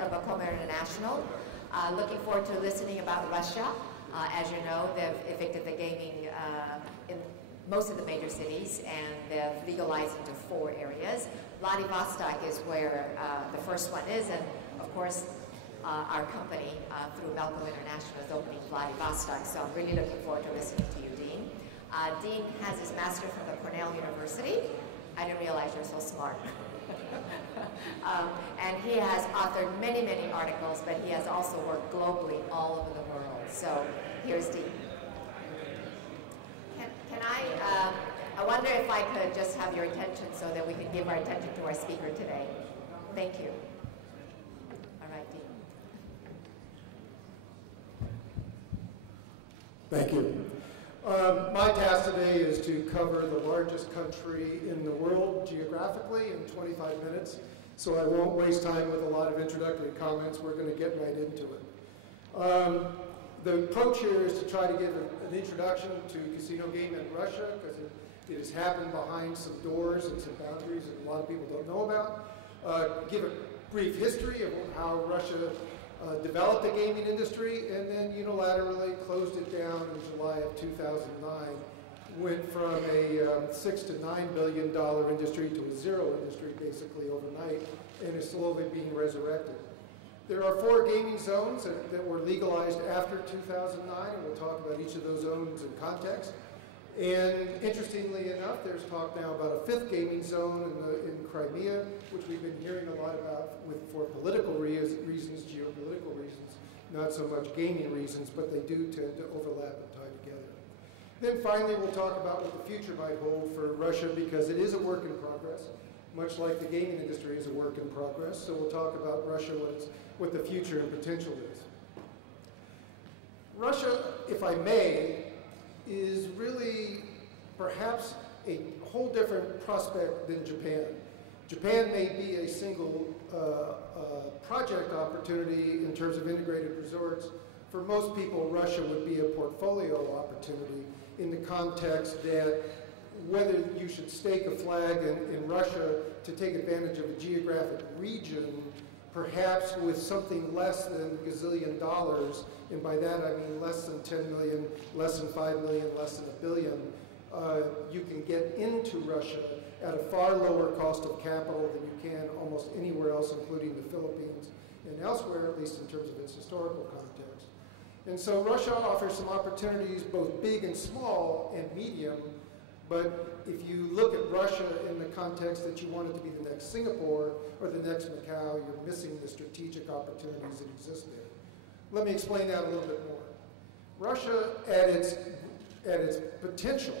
of Bacomer International. Looking forward to listening about Russia. As you know, they've evicted the gaming in most of the major cities, and they've legalized into 4 areas. Vladivostok is where the first one is, and of course, our company, through Bacomer International, is opening Vladivostok, so I'm really looking forward to listening to you, Dean. Dean has his master from the Cornell University. I didn't realize you're so smart. And he has authored many, many articles, but he has also worked globally all over the world. So here's Dean. Can I wonder if I could just have your attention so that we can give our attention to our speaker today. Thank you. All right, Dean. Thank you. My task today is to cover the largest country in the world geographically in 25 minutes, so I won't waste time with a lot of introductory comments. We're going to get right into it. The approach here is to try to give an introduction to casino gaming in Russia, because it has happened behind some doors and some boundaries that a lot of people don't know about. Give a brief history of how Russia developed the gaming industry, and then unilaterally closed it down in July of 2009. Went from a $6 to $9 billion industry to a zero industry basically overnight, and is slowly being resurrected. There are 4 gaming zones that were legalized after 2009, and we'll talk about each of those zones in context. And interestingly enough, there's talk now about a 5th gaming zone in Crimea, which we've been hearing a lot about for political reasons, geopolitical reasons, not so much gaming reasons, but they do tend to overlap and tie together. Then finally, we'll talk about what the future might hold for Russia, because it is a work in progress, much like the gaming industry is a work in progress. So we'll talk about Russia, what the future and potential is. Russia, if I may, is really perhaps a whole different prospect than Japan. Japan may be a single project opportunity in terms of integrated resorts. For most people, Russia would be a portfolio opportunity in the context that whether you should stake a flag in Russia to take advantage of a geographic region, perhaps with something less than $1 gazillion, and by that I mean less than 10 million, less than 5 million, less than $1 billion, you can get into Russia at a far lower cost of capital than you can almost anywhere else, including the Philippines and elsewhere, at least in terms of its historical context. And so Russia offers some opportunities, both big and small and medium, but if you look at Russia in the context that you want it to be the next Singapore or the next Macau, you're missing the strategic opportunities that exist there. Let me explain that a little bit more. Russia, at its potential,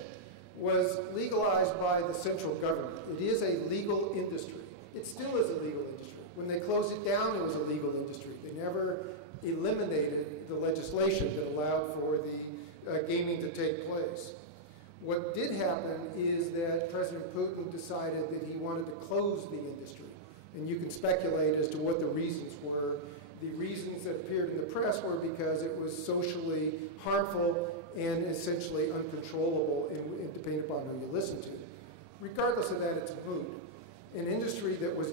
was legalized by the central government. It is a legal industry. It still is a legal industry. When they closed it down, it was a legal industry. They never eliminated the legislation that allowed for the gaming to take place. What did happen is that President Putin decided that he wanted to close the industry. And you can speculate as to what the reasons were. The reasons that appeared in the press were because it was socially harmful and essentially uncontrollable, and depending upon who you listen to. Regardless of that, it's moot. An industry that was,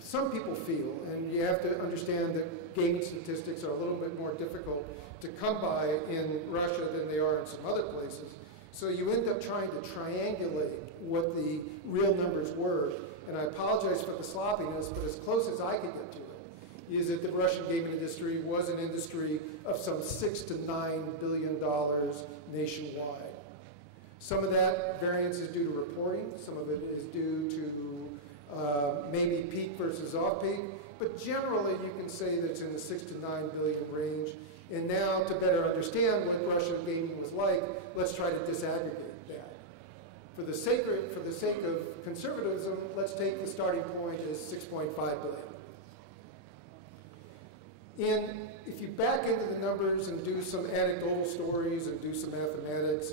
some people feel, and you have to understand that gaming statistics are a little bit more difficult to come by in Russia than they are in some other places. So you end up trying to triangulate what the real numbers were. And I apologize for the sloppiness, but as close as I could get to it, is that the Russian gaming industry was an industry of some $6 to $9 billion nationwide. Some of that variance is due to reporting. Some of it is due to maybe peak versus off-peak. But generally, you can say that it's in the $6 to $9 billion range. And now, to better understand what Russian gaming was like, let's try to disaggregate that. For the sake of conservatism, let's take the starting point as 6.5 billion. And if you back into the numbers and do some anecdotal stories and do some mathematics,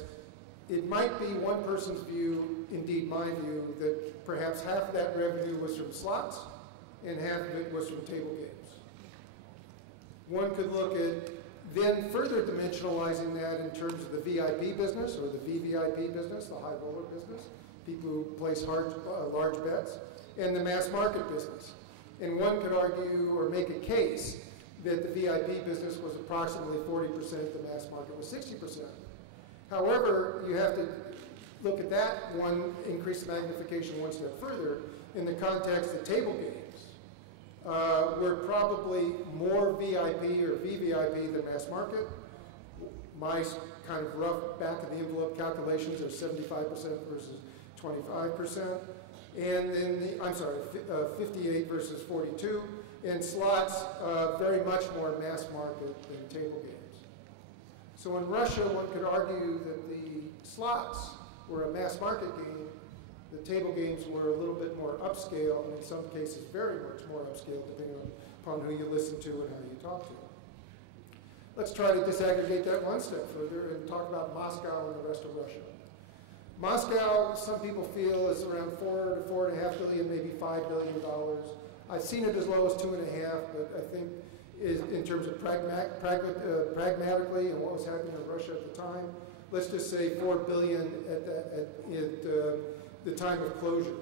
it might be one person's view, indeed my view, that perhaps half of that revenue was from slots and half of it was from table games. One could look at then further dimensionalizing that in terms of the VIP business, or the VVIP business, the high roller business, people who place large bets, and the mass market business. And one could argue or make a case that the VIP business was approximately 40%, the mass market was 60%. However, you have to look at that one, increase the magnification one step further in the context of table games. We're probably more VIP or VVIP than mass market. My kind of rough back of the envelope calculations are 75% versus 25. And then I'm sorry, 58 versus 42. And slots, very much more mass market than table games. So in Russia, one could argue that the slots were a mass market game. The table games were a little bit more upscale, and in some cases very much more upscale, depending upon who you listen to and how you talk to. Let's try to disaggregate that one step further and talk about Moscow and the rest of Russia. Moscow, some people feel, is around $4 to $4.5 billion, maybe $5 billion. I've seen it as low as 2.5, but I think is in terms of pragmatically and what was happening in Russia at the time, let's just say $4 billion at the time of closure.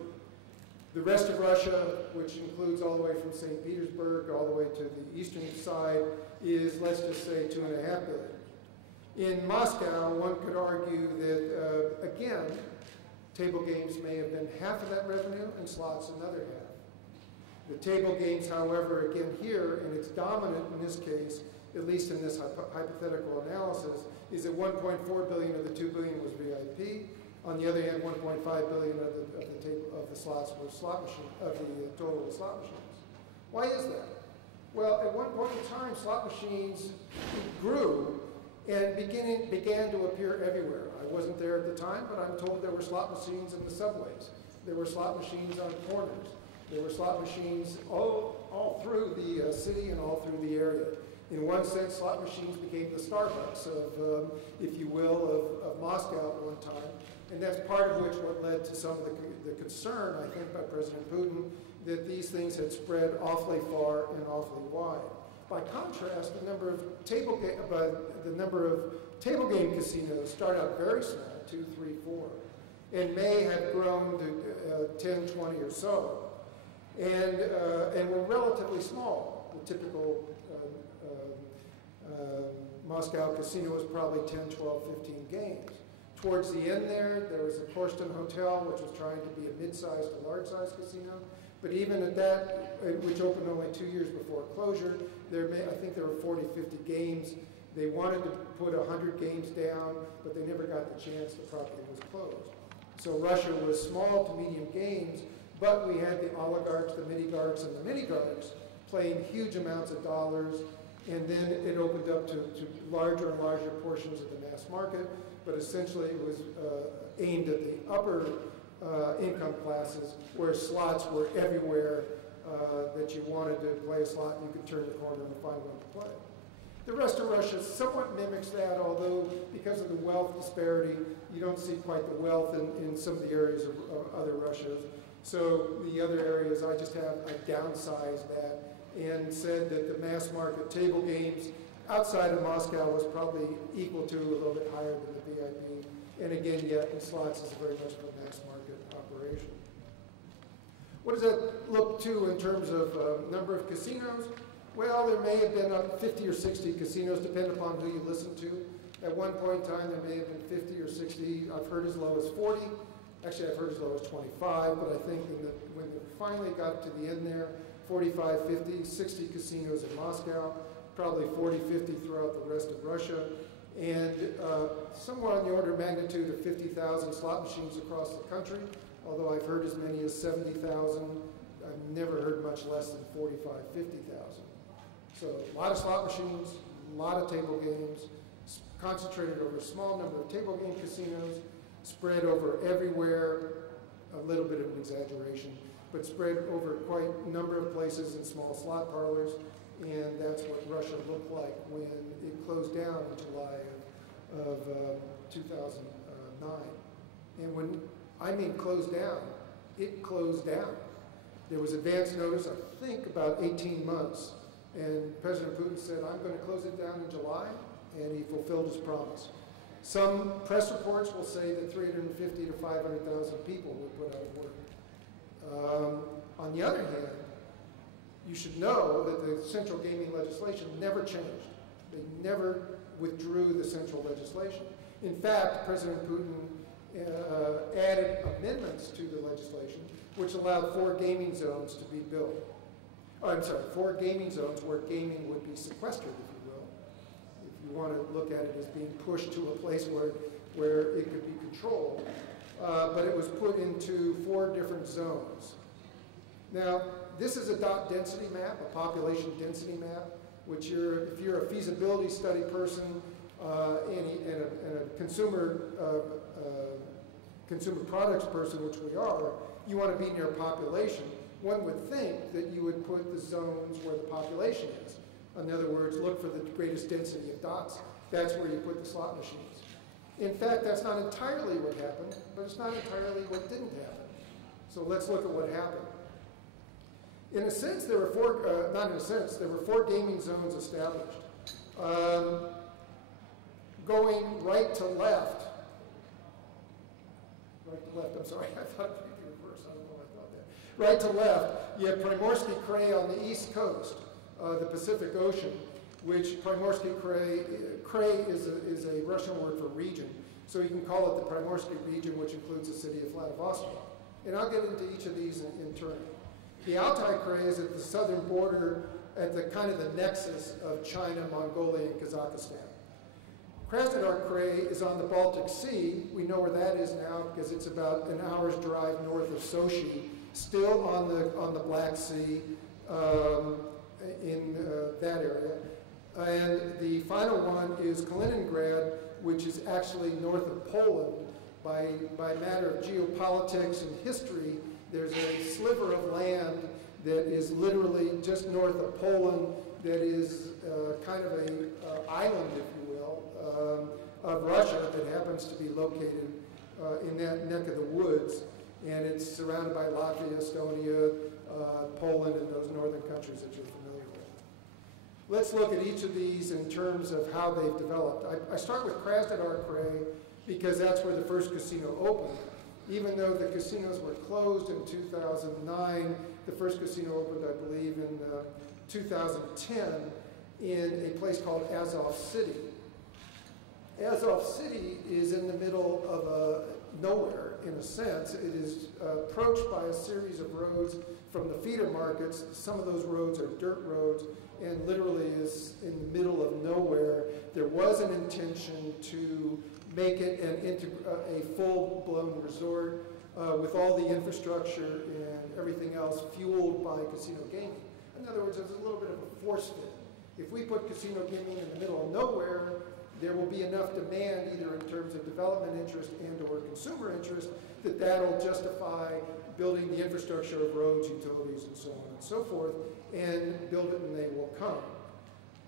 The rest of Russia, which includes all the way from St. Petersburg all the way to the eastern side, is, let's just say, $2.5 billion. In Moscow, one could argue that, again, table games may have been half of that revenue and slots another half. The table games, however, again here, and it's dominant in this case, at least in this hypothetical analysis, is that 1.4 billion of the 2 billion was VIP. On the other hand, 1.5 billion of the slots were slot machine of the total slot machines. Why is that? Well, at one point in time, slot machines grew and began to appear everywhere. I wasn't there at the time, but I'm told there were slot machines in the subways. There were slot machines on corners. There were slot machines all through the city and all through the area. In one sense, slot machines became the Starbucks of, if you will, of Moscow at one time. And that's part of what led to some of the concern, I think, by President Putin, that these things had spread awfully far and awfully wide. By contrast, the number of table game casinos start out very small, 2, 3, 4, and may have grown to 10, 20 or so, and were relatively small. The typical Moscow casino was probably 10, 12, 15 games. Towards the end there was a Korstin Hotel, which was trying to be a mid-sized to large-sized casino. But even at that, which opened only 2 years before closure, I think there were 40, 50 games. They wanted to put 100 games down, but they never got the chance. The property was closed. So Russia was small to medium games, but we had the oligarchs, the minigarchs, and the minigarchs playing huge amounts of dollars, and then it opened up to larger and larger portions of the mass market, but essentially it was aimed at the upper income classes, where slots were everywhere that you wanted to play a slot, you could turn the corner and find one to play. The rest of Russia somewhat mimics that, although because of the wealth disparity, you don't see quite the wealth in some of the areas of other Russias. So the other areas, I downsized that and said that the mass market table games outside of Moscow was probably equal to, a little bit higher than the VIP. And again, yet in slots is very much of a mass market operation. What does that look to in terms of number of casinos? Well, there may have been up 50 or 60 casinos, depending upon who you listen to. At one point in time, there may have been 50 or 60. I've heard as low as 40. Actually, I've heard as low as 25, but I think when it finally got to the end there, 45, 50, 60 casinos in Moscow, probably 40, 50 throughout the rest of Russia, and somewhere on the order of magnitude of 50,000 slot machines across the country, although I've heard as many as 70,000. I've never heard much less than 45, 50,000. So a lot of slot machines, a lot of table games, concentrated over a small number of table game casinos, spread over everywhere, a little bit of an exaggeration, but spread over quite a number of places in small slot parlors, and that's what Russia looked like when it closed down in July of 2009. And when I mean closed down, it closed down. There was advance notice, I think about 18 months, and President Putin said, I'm going to close it down in July, and he fulfilled his promise. Some press reports will say that 350 to 500,000 people were put out of work. On the other hand, You should know that the central gaming legislation never changed. They never withdrew the central legislation. In fact, President Putin added amendments to the legislation which allowed 4 gaming zones to be built. Oh, I'm sorry, 4 gaming zones where gaming would be sequestered, if you will. If you want to look at it as being pushed to a place where it could be controlled. But it was put into 4 different zones. Now, this is a dot density map, a population density map, which if you're a feasibility study person and a consumer products person, which we are, you want to be near population. One would think that you would put the zones where the population is. In other words, look for the greatest density of dots. That's where you put the slot machines. In fact, that's not entirely what happened, but it's not entirely what didn't happen. So let's look at what happened. In a sense, there were 4, not in a sense, there were 4 gaming zones established. Going right to left, I'm sorry, I thought it would be reversed, I don't know why I thought that. Right to left, you have Primorsky Krai on the east coast, the Pacific Ocean, which Primorsky Krai is a Russian word for region. So you can call it the Primorsky region, which includes the city of Vladivostok. And I'll get into each of these in turn. The Altai Krai is at the southern border, at the kind of the nexus of China, Mongolia, and Kazakhstan. Krasnodar Krai is on the Baltic Sea. We know where that is now because it's about an hour's drive north of Sochi, still on the Black Sea in that area. And the final one is Kaliningrad, which is actually north of Poland. By matter of geopolitics and history, there's a sliver of land that is literally just north of Poland that is kind of an island, if you will, of Russia that happens to be located in that neck of the woods. And it's surrounded by Latvia, Estonia, Poland, and those northern countries that you're familiar with. Let's look at each of these in terms of how they've developed. I start with Krasnodar Krai because that's where the first casino opened. Even though the casinos were closed in 2009, the first casino opened, I believe, in 2010 in a place called Azov City. Azov City is in the middle of nowhere, in a sense. It is approached by a series of roads from the feeder markets. Some of those roads are dirt roads and literally is in the middle of nowhere. There was an intention to make it a full-blown resort with all the infrastructure and everything else fueled by casino gaming. In other words, there's a little bit of a force fit. If we put casino gaming in the middle of nowhere, there will be enough demand either in terms of development interest and or consumer interest that that'll justify building the infrastructure of roads, utilities, and so on and so forth, and build it and they will come.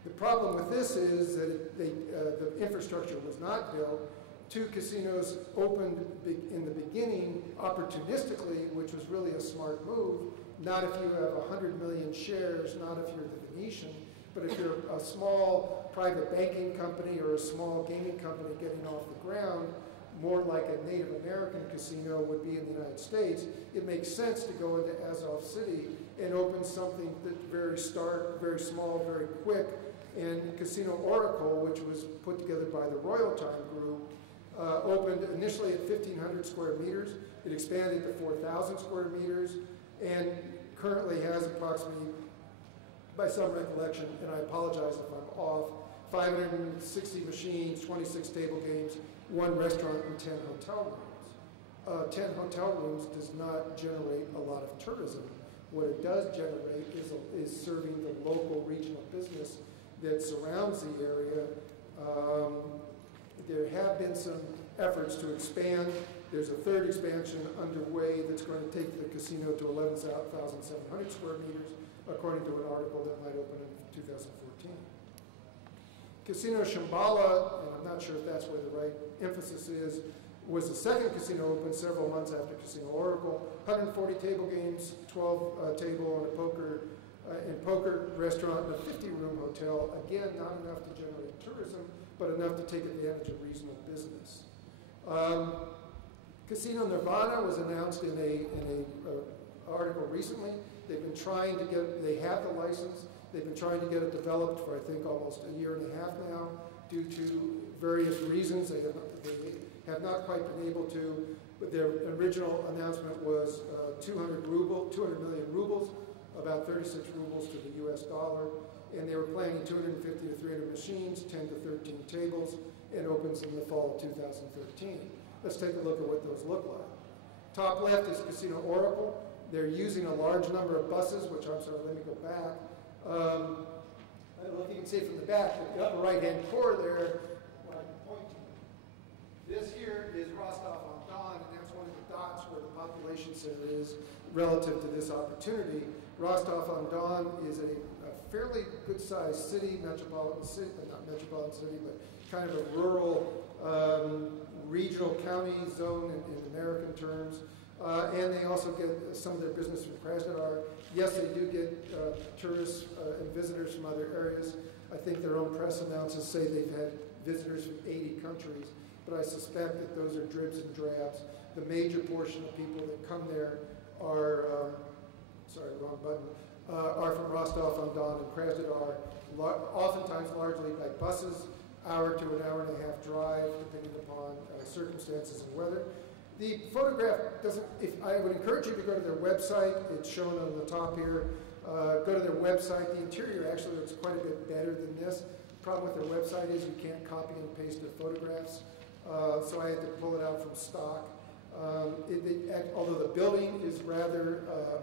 The problem with this is that the infrastructure was not built. 2 casinos opened in the beginning opportunistically, which was really a smart move. Not if you have 100 million shares, not if you're the Venetian, but if you're a small private banking company or a small gaming company getting off the ground, more like a Native American casino would be in the United States, it makes sense to go into Azov City and open something that's very stark, very small, very quick. And Casino Oracle, which was put together by the Royal Time Group, opened initially at 1,500 square meters. It expanded to 4,000 square meters and currently has approximately, by some recollection, and I apologize if I'm off, 560 machines, 26 table games, 1 restaurant, and 10 hotel rooms. 10 hotel rooms does not generate a lot of tourism. What it does generate is serving the local regional business that surrounds the area. There have been some efforts to expand. There's a 3rd expansion underway that's going to take the casino to 11,700 square meters, according to an article that might open in 2014. Casino Shambhala, and I'm not sure if that's where the right emphasis is, was the 2nd casino opened several months after Casino Oracle. 140 table games, 12 table and poker restaurant, and a 50-room hotel. Again, not enough to generate tourism, but enough to take advantage of regional business. Casino Nirvana was announced in an article recently. They've been trying to get, they have the license, they've been trying to get it developed for I think almost a year and a half now. Due to various reasons, they have not quite been able to, but their original announcement was 200 million rubles, about 36 rubles to the US dollar, and they were planning 250 to 300 machines, 10 to 13 tables, and opens in the fall of 2013. Let's take a look at what those look like. Top left is Casino Oracle. They're using a large number of buses, which I'm sorry, let me go back. I don't know if you can see from the back, but the upper right-hand corner there, what I can point to. This here is Rostov-on-Don, and that's one of the dots where the population center is relative to this opportunity. Rostov-on-Don is a fairly good-sized city, metropolitan city, not metropolitan city, but kind of a rural, regional county zone in American terms. And they also get some of their business from Krasnodar. Yes, they do get tourists and visitors from other areas. I think their own press announcements say they've had visitors from 80 countries, but I suspect that those are dribs and drabs. The major portion of people that come there are, sorry, wrong button, are from Rostov-on-Don and Krasnodar, oftentimes largely by buses, hour to an hour and a half drive, depending upon circumstances and weather. The photograph doesn't, I would encourage you to go to their website. It's shown on the top here. Go to their website. The interior actually looks quite a bit better than this. The problem with their website is you can't copy and paste their photographs. So I had to pull it out from stock. Although the building is rather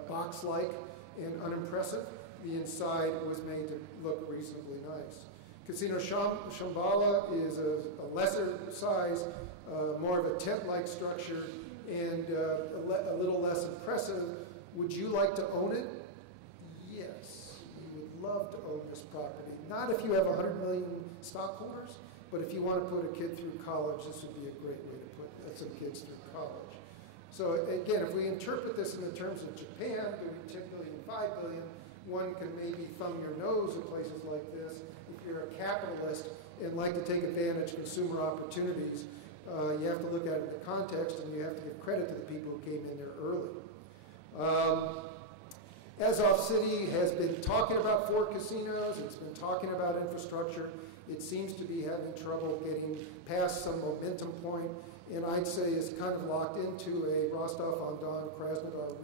box-like and unimpressive, the inside was made to look reasonably nice. Casino Shambhala is a lesser size, more of a tent-like structure, and a little less impressive. Would you like to own it? Yes, you would love to own this property. Not if you have 100 million stockholders, but if you want to put a kid through college, this would be a great way to put some kids through college. So again, if we interpret this in the terms of Japan, doing 10 billion, 5 billion, one can maybe thumb your nose at places like this. If you're a capitalist and like to take advantage of consumer opportunities, you have to look at it in the context, and you have to give credit to the people who came in there early. Azov City has been talking about 4 casinos. It's been talking about infrastructure. It seems to be having trouble getting past some momentum point, and I'd say is kind of locked into a Rostov-on-Don, Krasnodar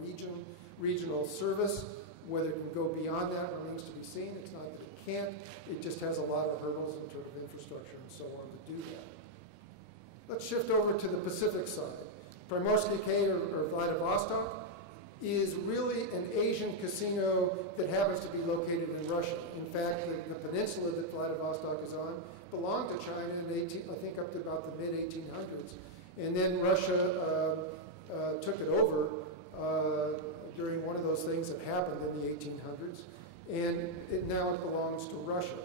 regional service. Whether it can go beyond that remains to be seen. It's not that it can't. It just has a lot of hurdles in terms of infrastructure and so on to do that. Let's shift over to the Pacific side. Primorsky K, or Vladivostok, is really an Asian casino that happens to be located in Russia. In fact, the peninsula that Vladivostok is on belonged to China in I think up to about the mid-1800s. And then Russia took it over during one of those things that happened in the 1800s. And now it belongs to Russia.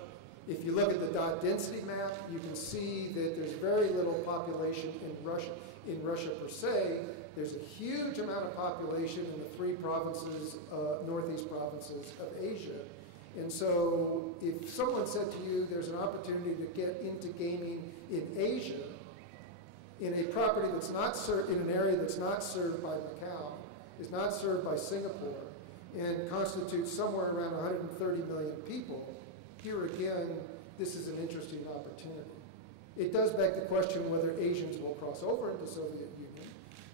If you look at the dot density map, you can see that there's very little population in Russia per se. There's a huge amount of population in the 3 provinces, northeast provinces of Asia. And so if someone said to you there's an opportunity to get into gaming in Asia, in a property that's not served, in an area that's not served by Macau, is not served by Singapore, and constitutes somewhere around 130 million people, here again, this is an interesting opportunity. It does beg the question whether Asians will cross over into the Soviet Union.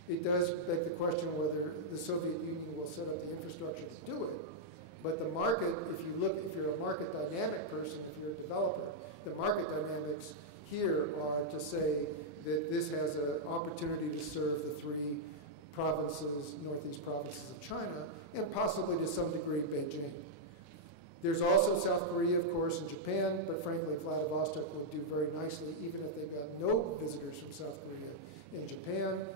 It does beg the question whether the Soviet Union will set up the infrastructure to do it. But the market, if you're a market dynamic person, if you're a developer, the market dynamics here are to say that this has an opportunity to serve the 3 provinces, northeast provinces of China, and possibly to some degree Beijing. There's also South Korea, of course, and Japan, but frankly, Vladivostok will do very nicely, even if they've got no visitors from South Korea in Japan.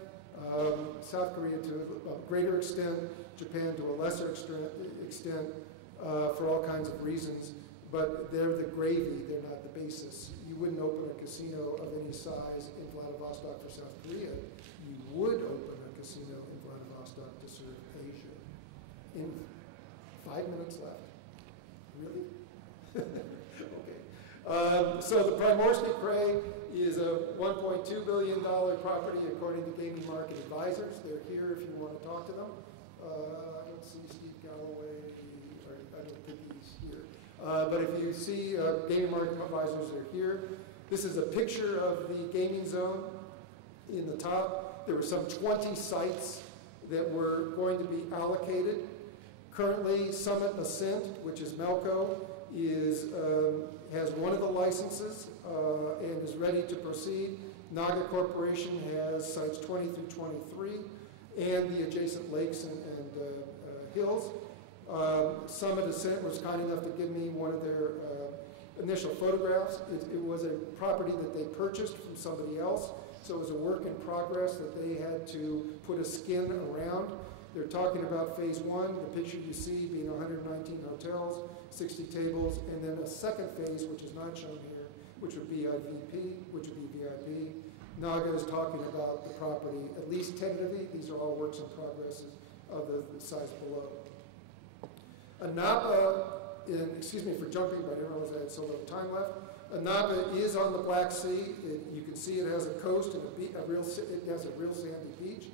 South Korea to a greater extent, Japan to a lesser extent, for all kinds of reasons, but they're the gravy, they're not the basis. You wouldn't open a casino of any size in Vladivostok for South Korea. You would open a casino in Vladivostok to serve Asia. In 5 minutes left. Really? Okay. So the Primorsky Krai is a $1.2 billion property according to Gaming Market Advisors. They're here if you want to talk to them. I don't see Steve Galloway, or I don't think he's here. But if you see gaming market advisors that are here, this is a picture of the gaming zone in the top. There were some 20 sites that were going to be allocated. Currently, Summit Ascent, which is Melco, has one of the licenses and is ready to proceed. Naga Corporation has sites 20 through 23 and the adjacent lakes and hills. Summit Ascent was kind enough to give me one of their initial photographs. It was a property that they purchased from somebody else, so it was a work in progress that they had to put a skin around. They're talking about phase one, the picture you see being 119 hotels, 60 tables, and then a second phase, which is not shown here, which would be VIP, which would be VIP. Naga is talking about the property, at least tentatively. These are all works in progress of the size below. Anapa, excuse me for jumping, but I didn't realize I had so little time left. Anapa is on the Black Sea. You can see it has a coast and it has a real sandy beach.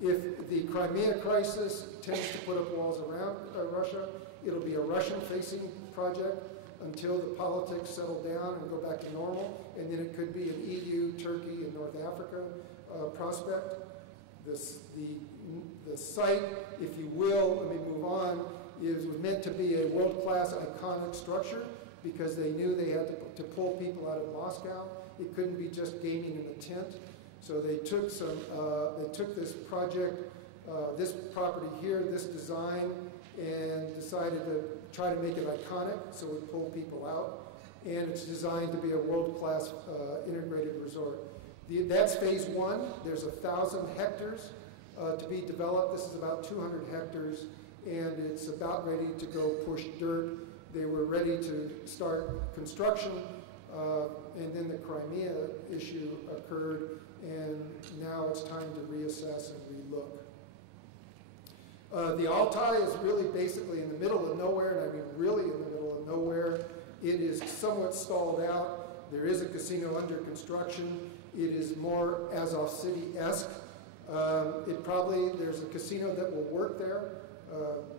If the Crimea crisis tends to put up walls around Russia, it'll be a Russian-facing project until the politics settle down and go back to normal, and then it could be an EU, Turkey, and North Africa prospect. The site, if you will, let me move on, was meant to be a world-class iconic structure because they knew they had to pull people out of Moscow. It couldn't be just gaming in a tent. So they took this project, this property here, this design, and decided to try to make it iconic so it would pull people out. And it's designed to be a world-class integrated resort. That's phase one. There's 1,000 hectares to be developed. This is about 200 hectares, and it's about ready to go push dirt. They were ready to start construction, and then the Crimea issue occurred, and now it's time to reassess and relook. The Altai is really basically in the middle of nowhere, and I mean really in the middle of nowhere. It is somewhat stalled out. There is a casino under construction. It is more Azov City-esque. There's a casino that will work there,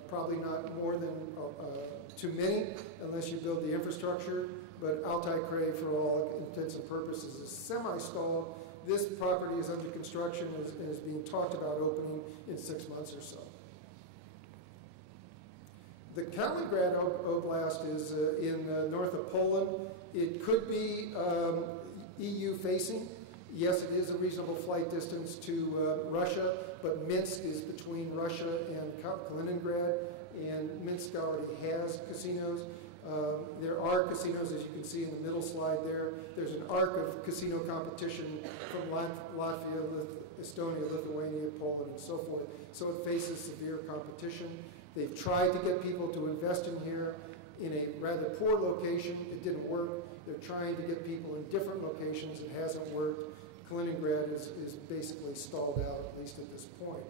probably not more than too many unless you build the infrastructure, but Altai Krai, for all intents and purposes, is semi-stalled. This property is under construction and is being talked about opening in 6 months or so. The Kaliningrad Oblast is in north of Poland. It could be EU facing. Yes, it is a reasonable flight distance to Russia, but Minsk is between Russia and Kaliningrad, and Minsk already has casinos. There are casinos, as you can see in the middle slide there. There's an arc of casino competition from Latvia, Estonia, Lithuania, Poland, and so forth. So it faces severe competition. They've tried to get people to invest in here in a rather poor location. It didn't work. They're trying to get people in different locations. It hasn't worked. Kaliningrad is basically stalled out, at least at this point.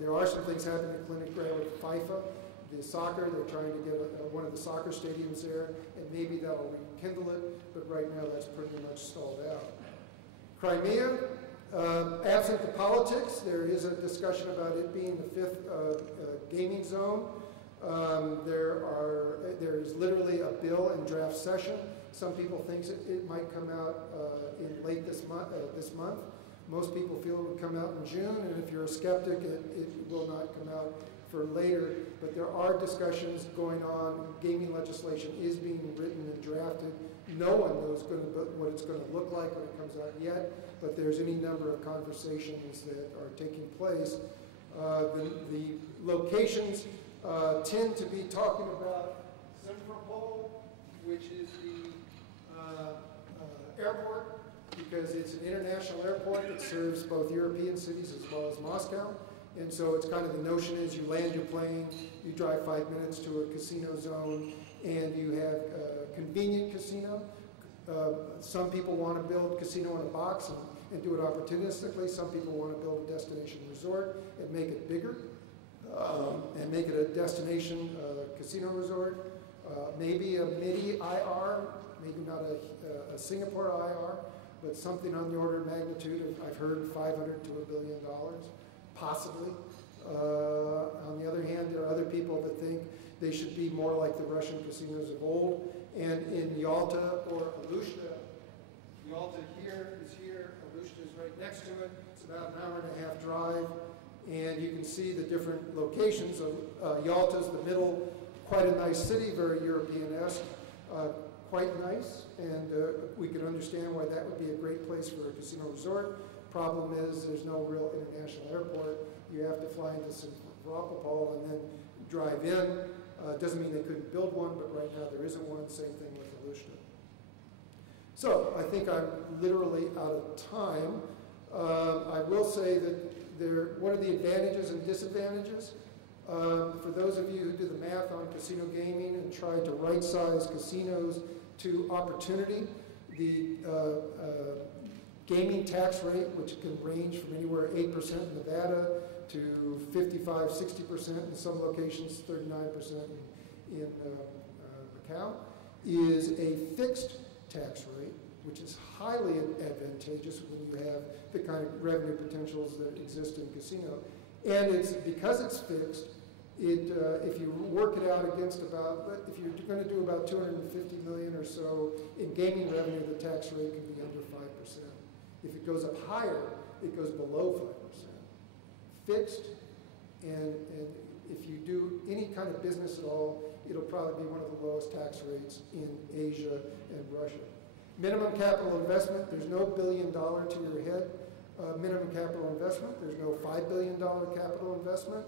There are some things happening in Kaliningrad with FIFA. The soccer, they're trying to get one of the soccer stadiums there, and maybe that'll rekindle it, but right now that's pretty much stalled out. Crimea, absent the politics, there is a discussion about it being the 5th gaming zone. There is literally a bill in draft session. Some people think it might come out in late this month. Most people feel it would come out in June, and if you're a skeptic, it will not come out for later. But there are discussions going on. Gaming legislation is being written and drafted. No one knows what it's going to look like when it comes out yet, but there's any number of conversations that are taking place. The locations tend to be talking about Simferopol, which is the airport, because it's an international airport that serves both European cities as well as Moscow. And so it's kind of the notion is you land your plane, you drive 5 minutes to a casino zone, and you have a convenient casino. Some people want to build casino in a box and do it opportunistically. Some people want to build a destination resort and make it bigger and make it a destination casino resort. Maybe a midi IR, maybe not a Singapore IR, but something on the order of magnitude of, I've heard, $500 to $1 billion, possibly. On the other hand, there are other people that think they should be more like the Russian casinos of old. And in Yalta or Alushta, Yalta here, Alushta is right next to it. It's about an hour and a half drive. And you can see the different locations of Yalta's the middle, quite a nice city, very European-esque, quite nice. And we could understand why that would be a great place for a casino resort. Problem is there's no real international airport. You have to fly into Simferopol and then drive in. Doesn't mean they couldn't build one, but right now there isn't one. Same thing with Alushta. So I think I'm literally out of time. I will say that what are the advantages and disadvantages? For those of you who do the math on casino gaming and try to right-size casinos to opportunity, the gaming tax rate, which can range from anywhere 8% in Nevada to 55, 60% in some locations, 39% in Macau, is a fixed tax rate, which is highly advantageous when you have the kind of revenue potentials that exist in casino. And because it's fixed, if you work it out against if you're going to do about 250 million or so in gaming revenue, the tax rate can be under 5%. If it goes up higher, it goes below 5%. Fixed, and if you do any kind of business at all, it'll probably be one of the lowest tax rates in Asia and Russia. Minimum capital investment, there's no $1 billion to your head minimum capital investment. There's no $5 billion capital investment.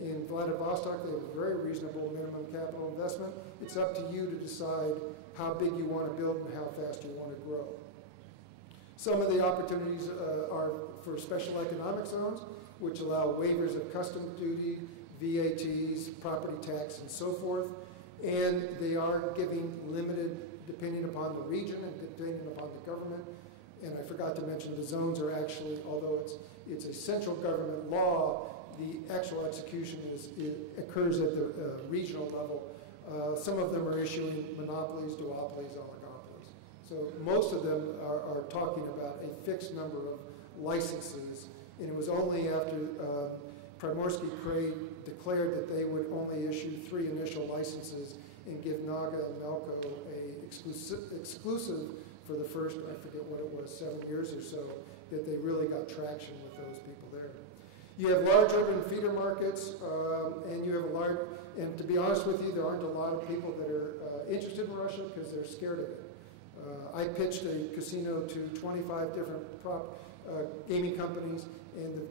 In Vladivostok, they have a very reasonable minimum capital investment. It's up to you to decide how big you want to build and how fast you want to grow. Some of the opportunities are for special economic zones, which allow waivers of customs duty, VATs, property tax, and so forth. And they are giving limited, depending upon the region and depending upon the government. And I forgot to mention the zones are actually, although it's a central government law, the actual execution occurs at the regional level. Some of them are issuing monopolies, duopolies, oligopolies. So most of them are talking about a fixed number of licenses. And it was only after Primorsky Krai declared that they would only issue 3 initial licenses and give Naga and Melco a exclusive for the first, I forget what it was, 7 years or so, that they really got traction with those people there. You have large urban feeder markets, and you have and to be honest with you, there aren't a lot of people that are interested in Russia because they're scared of it. I pitched a casino to 25 different gaming companies, and the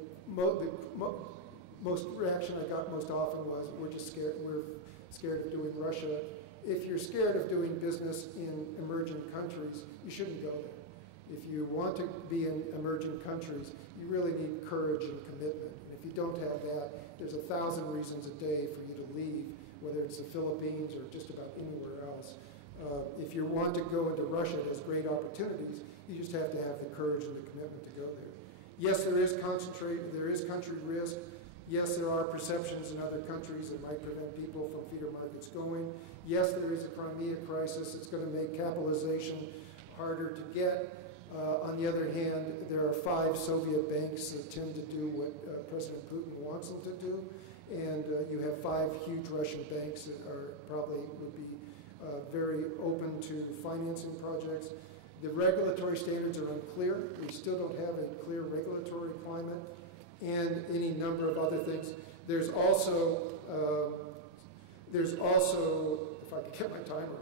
most reaction I got most often was, we're scared of doing Russia. If you're scared of doing business in emerging countries, you shouldn't go there. If you want to be in emerging countries, you really need courage and commitment. And if you don't have that, there's 1,000 reasons a day for you to leave, whether it's the Philippines or just about anywhere else. If you want to go into Russia, it has great opportunities. You just have to have the courage and the commitment to go there. Yes, there is country risk. Yes, there are perceptions in other countries that might prevent people from feeder markets going. Yes, there is a Crimea crisis. It's going to make capitalization harder to get. On the other hand, there are 5 Soviet banks that tend to do what President Putin wants them to do. And you have 5 huge Russian banks that would be very open to financing projects. The regulatory standards are unclear. We still don't have a clear regulatory climate, and any number of other things. There's also, if I could get my timer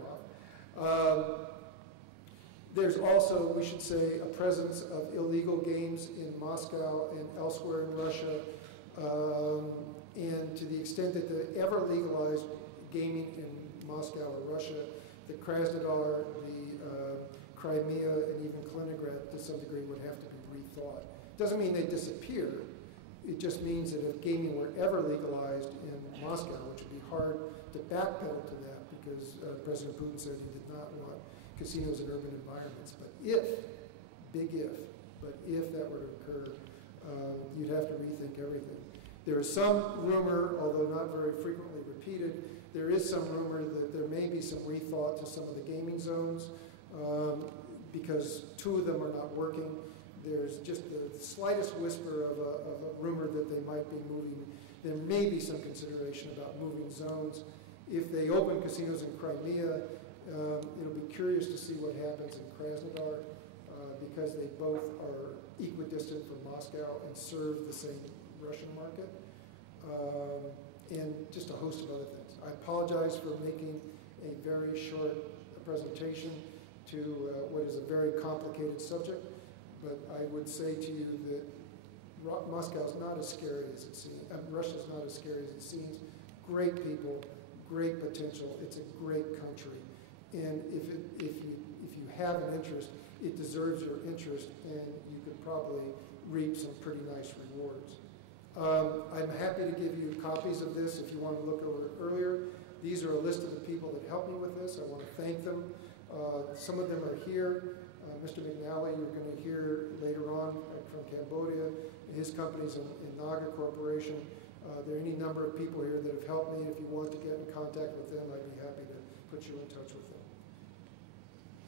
off, there's also, we should say, a presence of illegal games in Moscow and elsewhere in Russia. And to the extent that they ever legalized gaming in Moscow or Russia, the Krasnodar, the Crimea, and even Kaliningrad, to some degree, would have to be rethought. Doesn't mean they disappear. It just means that if gaming were ever legalized in Moscow, which would be hard to backpedal to that because President Putin said he did not want casinos in urban environments. But big if, that were to occur, you'd have to rethink everything. There is some rumor, although not very frequently repeated, there is some rumor that there may be some rethought to some of the gaming zones because 2 of them are not working. there's just the slightest whisper of a rumor that they might be moving, there may be some consideration about moving zones. If they open casinos in Crimea, it'll be curious to see what happens in Krasnodar, because they both are equidistant from Moscow and serve the same Russian market, and just a host of other things. I apologize for making a very short presentation to what is a very complicated subject, but I would say to you that Moscow is not as scary as it seems. Russia is not as scary as it seems. Great people, great potential. It's a great country, and if you have an interest, it deserves your interest, and you could probably reap some pretty nice rewards. I'm happy to give you copies of this if you want to look over it earlier. These are a list of the people that helped me with this. I want to thank them. Some of them are here. Mr. McNally, you're going to hear later on from Cambodia. His company's in Naga Corporation. There are any number of people here that have helped me. If you want to get in contact with them, I'd be happy to put you in touch with them.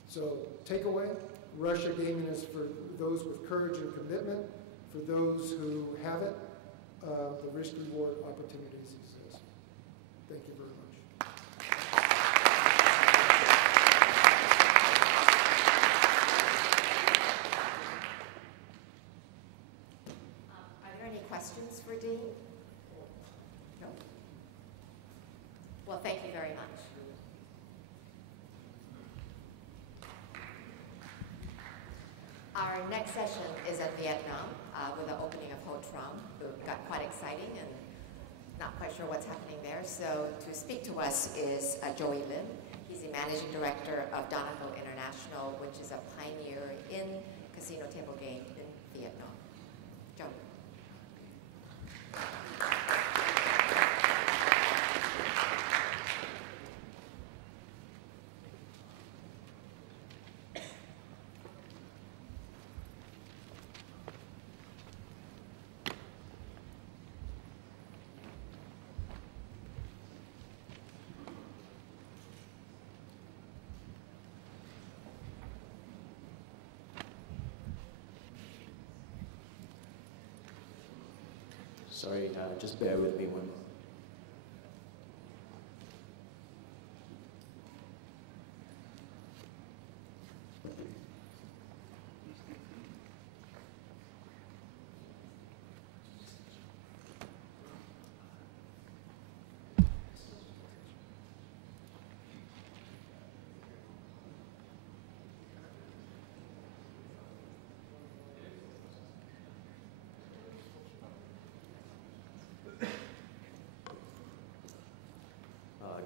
So, takeaway, Russia gaming is for those with courage and commitment. For those who have it, the risk-reward opportunities exist. Thank you very much. Are there any questions for Dean? No? Well, thank you very much. Our next session is in Vietnam with the opening of Ho Trum, who got quite exciting and not quite sure what's happening there. So to speak to us is Joey Lim. He's the managing director of Donegal International, which is a pioneer in casino table game in Vietnam. Joey. Sorry, just bear with me one.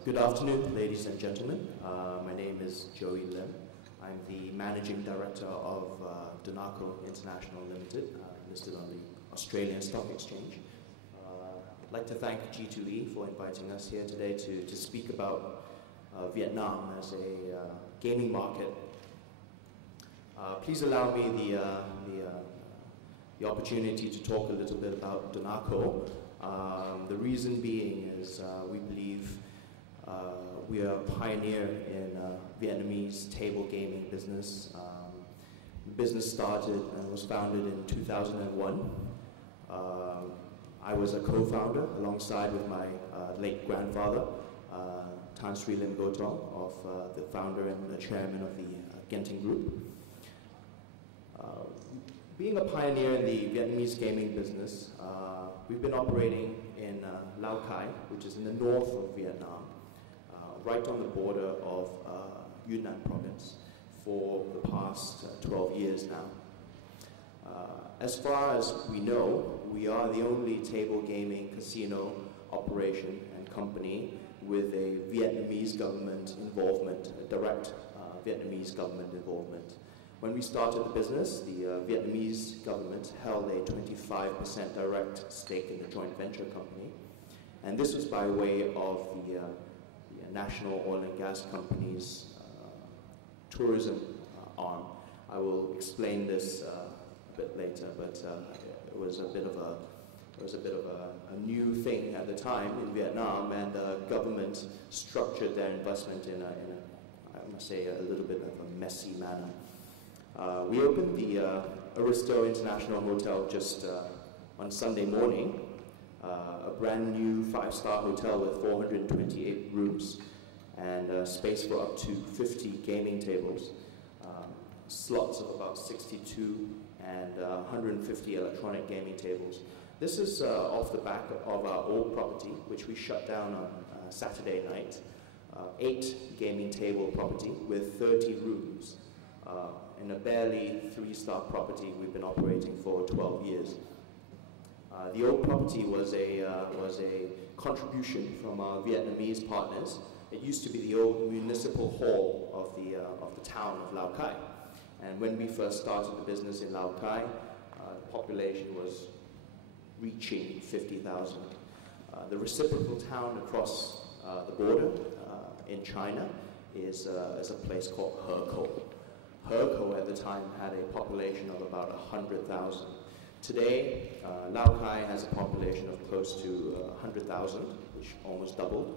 Good afternoon, ladies and gentlemen. My name is Joey Lim. I'm the Managing Director of Donegal International Limited, listed on the Australian Stock Exchange. I'd like to thank G2E for inviting us here today to speak about Vietnam as a gaming market. Please allow me the opportunity to talk a little bit about Donegal. The reason being is we believe we are a pioneer in Vietnamese table gaming business. The business started and was founded in 2001. I was a co-founder alongside with my late grandfather, Tan Sri Lim Gotong, of the founder and the chairman of the Genting Group. Being a pioneer in the Vietnamese gaming business, we've been operating in Lao Cai, which is in the north of Vietnam, right on the border of Yunnan province for the past 12 years now. As far as we know, we are the only table gaming casino operation and company with a Vietnamese government involvement, a direct Vietnamese government involvement. When we started the business, the Vietnamese government held a 25% direct stake in the joint venture company, and this was by way of the National Oil and Gas Company's tourism arm. I will explain this a bit later, but it was a bit of a new thing at the time in Vietnam, and the government structured their investment in I must say, a little bit of a messy manner. We opened the Aristo International Hotel just on Sunday morning, a brand new 5-star hotel with 428 rooms and space for up to 50 gaming tables, slots of about 62 and 150 electronic gaming tables. This is off the back of our old property, which we shut down on Saturday night. 8 gaming table property with 30 rooms in a barely 3-star property we've been operating for 12 years. The old property was a contribution from our Vietnamese partners. It used to be the old municipal hall of the town of Lao Cai. And when we first started the business in Lao Cai, the population was reaching 50,000. The reciprocal town across the border in China is a place called Hekou. Hekou at the time had a population of about 100,000. Today, Lao Cai has a population of close to 100,000, which almost doubled,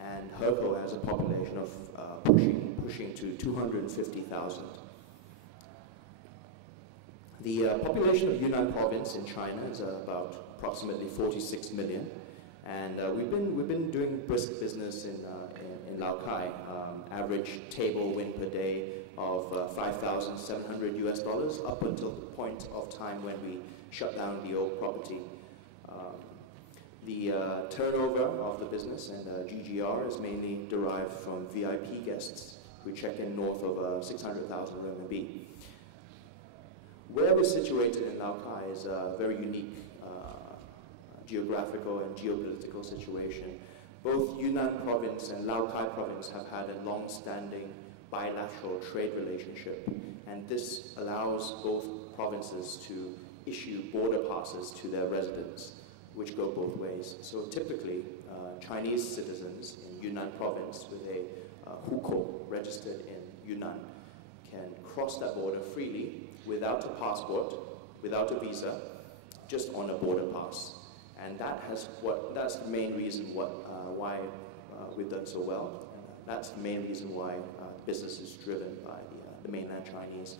and Hekou has a population of pushing to 250,000. The population of Yunnan province in China is about approximately 46 million, and we've been doing brisk business in Lao Cai. Average table win per day of $5,700 US up until the point of time when we shut down the old property. The turnover of the business and GGR is mainly derived from VIP guests who check in north of 600,000 RMB. Where we're situated in Lao Cai is a very unique geographical and geopolitical situation. Both Yunnan province and Lao Cai province have had a long-standing bilateral trade relationship, and this allows both provinces to issue border passes to their residents, which go both ways. So typically, Chinese citizens in Yunnan province with a hukou registered in Yunnan can cross that border freely without a passport, without a visa, just on a border pass. And that's the main reason why we've done so well. That's the main reason why business is driven by the mainland Chinese.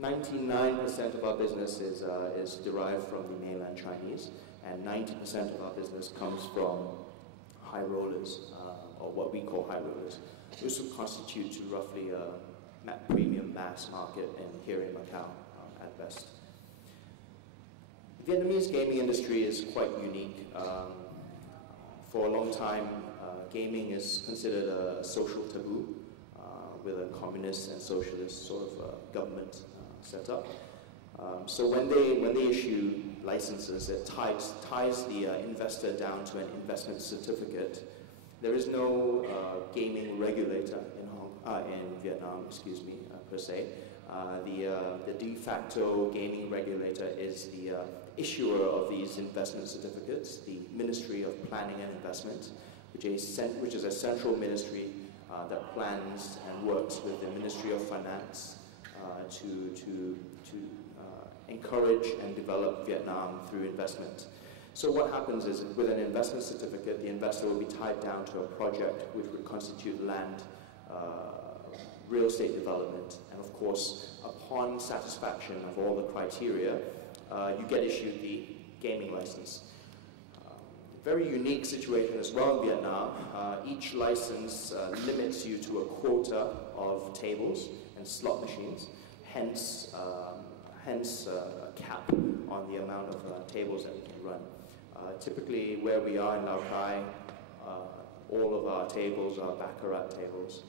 99% of our business is derived from the mainland Chinese, and 90% of our business comes from high rollers, or what we call high rollers. This would constitute to roughly a premium mass market here in Macau at best. The Vietnamese gaming industry is quite unique. For a long time, gaming is considered a social taboo with a communist and socialist sort of government set up. So when they issue licenses, it ties the investor down to an investment certificate. There is no gaming regulator in Vietnam, per se. The de facto gaming regulator is the issuer of these investment certificates, the Ministry of Planning and Investment, which is a central ministry that plans and works with the Ministry of Finance to encourage and develop Vietnam through investment. So what happens is, with an investment certificate, the investor will be tied down to a project which would constitute land, real estate development, and of course, upon satisfaction of all the criteria, you get issued the gaming license. Very unique situation as well in Vietnam. Each license limits you to a quota of tables and slot machines, hence a cap on the amount of tables that we can run. Typically, where we are in Lao Cai, all of our tables are baccarat tables.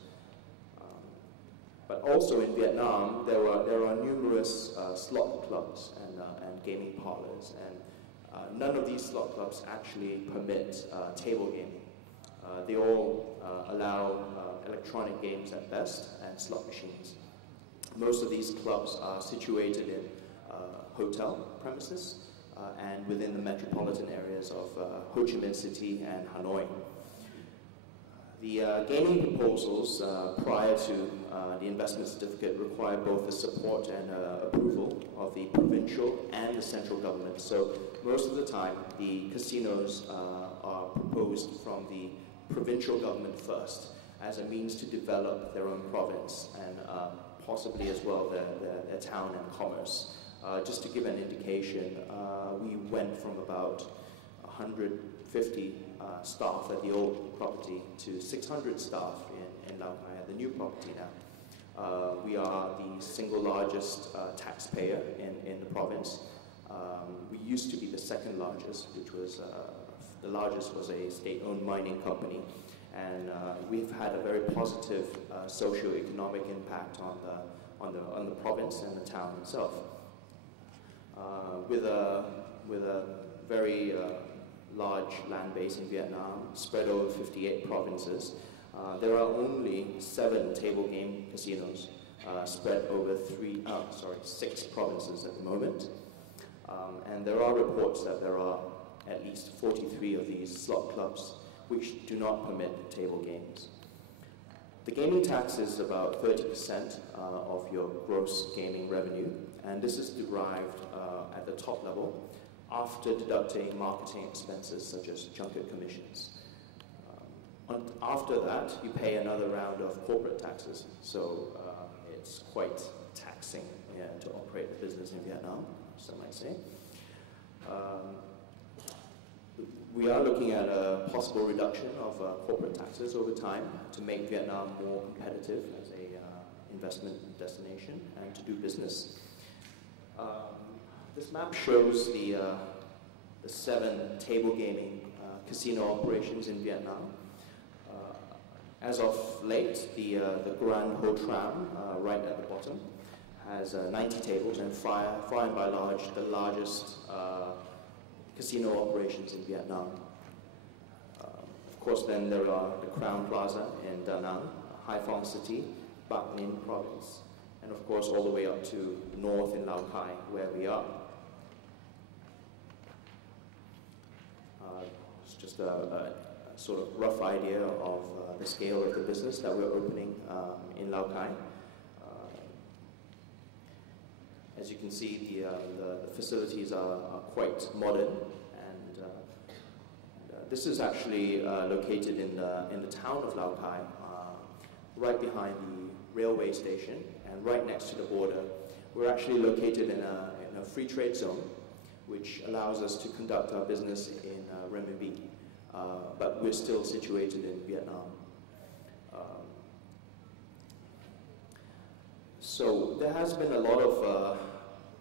But also in Vietnam, there are numerous slot clubs and gaming parlors, and none of these slot clubs actually permit table gaming. They all allow electronic games at best and slot machines. Most of these clubs are situated in hotel premises and within the metropolitan areas of Ho Chi Minh City and Hanoi. The gaming proposals prior to the investment certificate require both the support and approval of the provincial and the central government. So most of the time, the casinos are proposed from the provincial government first as a means to develop their own province and possibly as well their town and commerce. Just to give an indication, we went from about 150 staff at the old property to 600 staff in Laogai at the new property now. We are the single largest taxpayer in the province. We used to be the second largest, which was the largest was a state-owned mining company, and we've had a very positive socio-economic impact on the province and the town itself. With a very large land base in Vietnam, spread over 58 provinces, there are only 7 table game casinos spread over 6 provinces at the moment. And there are reports that there are at least 43 of these slot clubs which do not permit table games. The gaming tax is about 30% of your gross gaming revenue, and this is derived at the top level after deducting marketing expenses such as junket commissions. After that, you pay another round of corporate taxes, so it's quite taxing to operate a business in Vietnam, some might say. We are looking at a possible reduction of corporate taxes over time to make Vietnam more competitive as an investment destination and to do business. This map shows the 7 table gaming casino operations in Vietnam. As of late, the Grand Ho Tram, right at the bottom, has 90 tables and far and by large the largest casino operations in Vietnam. Of course, then there are the Crown Plaza in Da Nang, Hai Phong City, Bac Ninh Province, and of course all the way up to the north in Lao Cai, where we are. It's just a sort of rough idea of the scale of the business that we're opening in Lao Cai. As you can see, the facilities are quite modern, and this is actually located in the town of Lao Cai, right behind the railway station and right next to the border. We're actually located in a free trade zone, which allows us to conduct our business in renminbi, but we're still situated in Vietnam. So there has been a lot of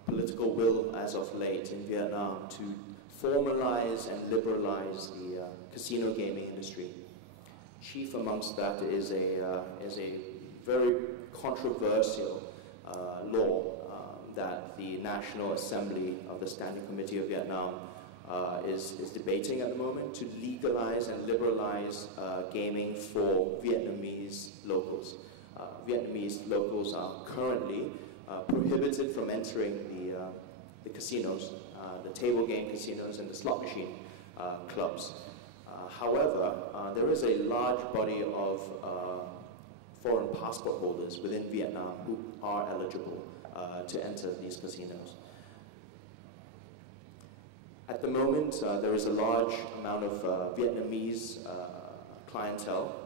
political will as of late in Vietnam to formalize and liberalize the casino gaming industry. Chief amongst that is a very controversial law that the National Assembly of the Standing Committee of Vietnam is debating at the moment to legalize and liberalize gaming for Vietnamese locals. Vietnamese locals are currently prohibited from entering the casinos, the table game casinos and the slot machine clubs. However, there is a large body of foreign passport holders within Vietnam who are eligible to enter these casinos. At the moment, there is a large amount of Vietnamese clientele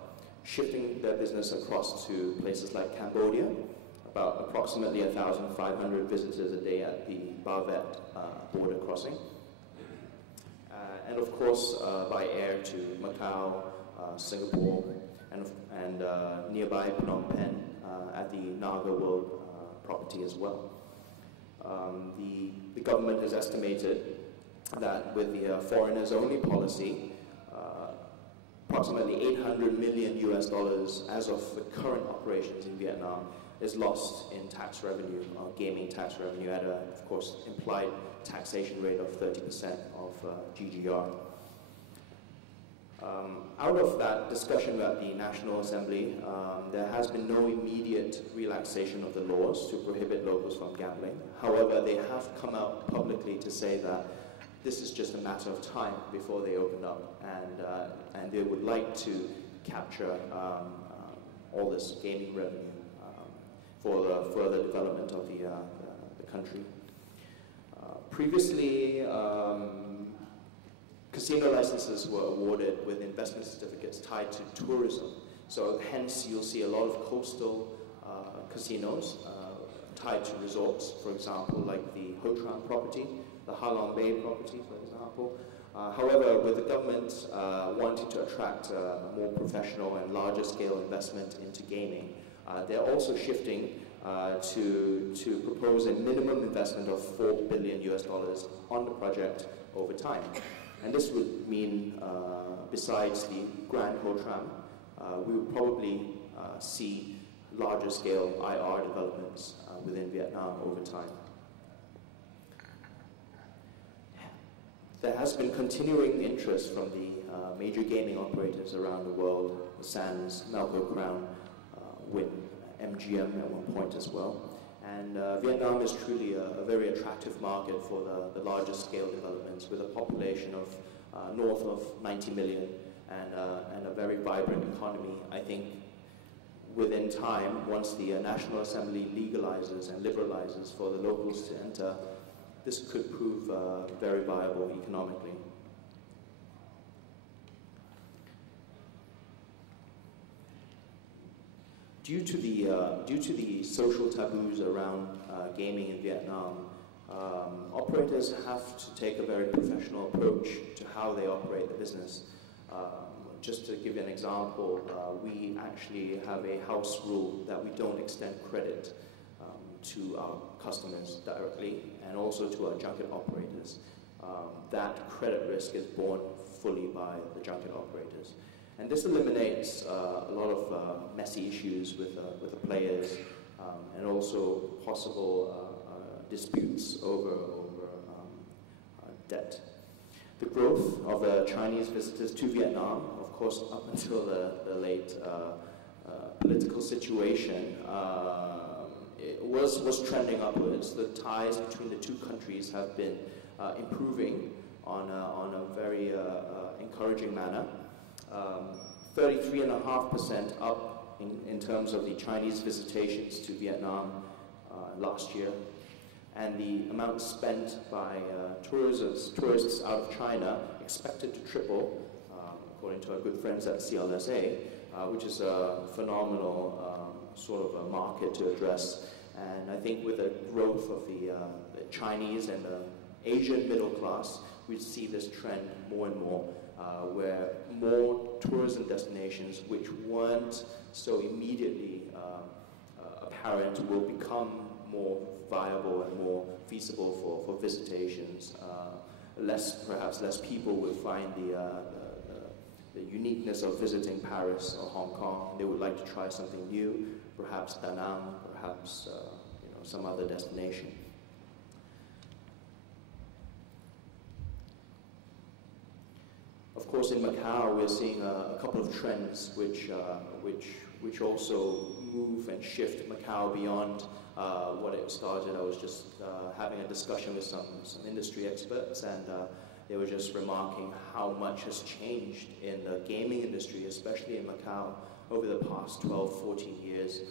shifting their business across to places like Cambodia, about approximately 1,500 visitors a day at the Ba Viet border crossing. And of course, by air to Macau, Singapore, and nearby Phnom Penh at the Naga World property as well. The government has estimated that with the foreigners only policy, approximately $800 million as of the current operations in Vietnam is lost in tax revenue, gaming tax revenue at a, of course, implied taxation rate of 30% of GGR. Out of that discussion at the National Assembly, there has been no immediate relaxation of the laws to prohibit locals from gambling. However, they have come out publicly to say that this is just a matter of time before they open up, and they would like to capture all this gaming revenue for the further development of the country. Previously, casino licenses were awarded with investment certificates tied to tourism. So hence you'll see a lot of coastal casinos tied to resorts, for example, like the Ho Tran property, the Ha Long Bay property, for example. However, with the government wanting to attract more professional and larger scale investment into gaming, they're also shifting to propose a minimum investment of $4 billion on the project over time. And this would mean, besides the Grand Ho Tran, we would probably see larger scale IR developments within Vietnam over time. There has been continuing interest from the major gaming operators around the world, Sands, Melco Crown, Wynn, MGM at one point as well. And Vietnam is truly a very attractive market for the larger scale developments, with a population of north of 90 million and a very vibrant economy. I think within time, once the National Assembly legalizes and liberalizes for the locals to enter, this could prove very viable economically. Due to the social taboos around gaming in Vietnam, operators have to take a very professional approach to how they operate the business. Just to give you an example, we actually have a house rule that we don't extend credit to our customers directly, and also to our junket operators. That credit risk is borne fully by the junket operators. And this eliminates a lot of messy issues with the players, and also possible disputes over debt. The growth of the Chinese visitors to Vietnam, of course, up until the late political situation, it was trending upwards. The ties between the two countries have been improving on a very encouraging manner. 33.5% up in terms of the Chinese visitations to Vietnam last year, and the amount spent by tourists out of China expected to triple, according to our good friends at CLSA, which is a phenomenal sort of a market to address. And I think with the growth of the Chinese and the Asian middle class, we see this trend more and more, where more tourism destinations which weren't so immediately apparent will become more viable and more feasible for visitations. Perhaps less people will find the uniqueness of visiting Paris or Hong Kong. They would like to try something new, perhaps Da Nang, perhaps some other destination. Of course, in Macau, we're seeing a couple of trends which also move and shift Macau beyond what it started. I was just having a discussion with some industry experts, and they were just remarking how much has changed in the gaming industry, especially in Macau, over the past 12, 14 years,